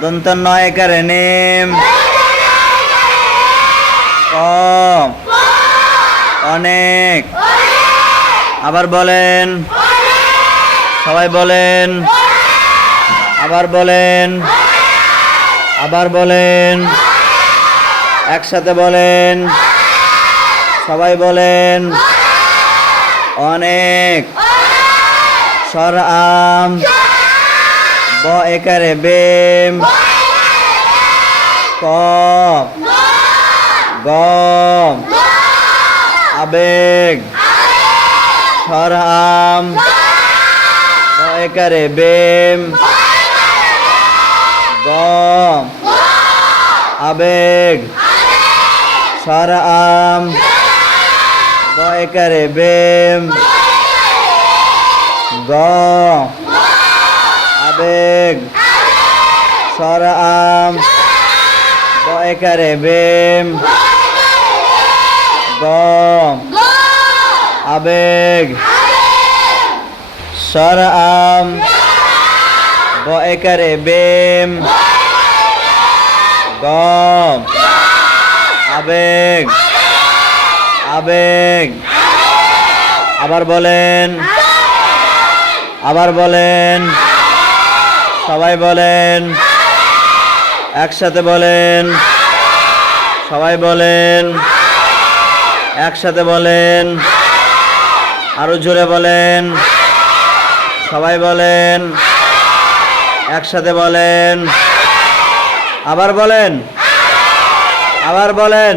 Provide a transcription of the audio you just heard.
দন্ত নয় একারে নেম ক অনেক। আবার বলেন, সবাই বলেন, আবার বলেন, আবার বলেন, একসাথে বলেন, সবাই বলেন, অনেক। স্বর আম ব একারে বেম ক গ আবেগ। স্বর আম ব একারে বেম গ আবেগ। স্বর আম ব একারে বেম গ আবেগ। স্বর আম ব একারে বেম গ আবেগ। স্বর আম ব একারে বেম গ আবেগ। আবেগ। আবার বলেন, আবার বলেন, সবাই বলেন, একসাথে বলেন, সবাই বলেন, একসাথে বলেন, আরো জোরে বলেন, সবাই বলেন, একসাথে বলেন, আবার বলেন, আবার বলেন।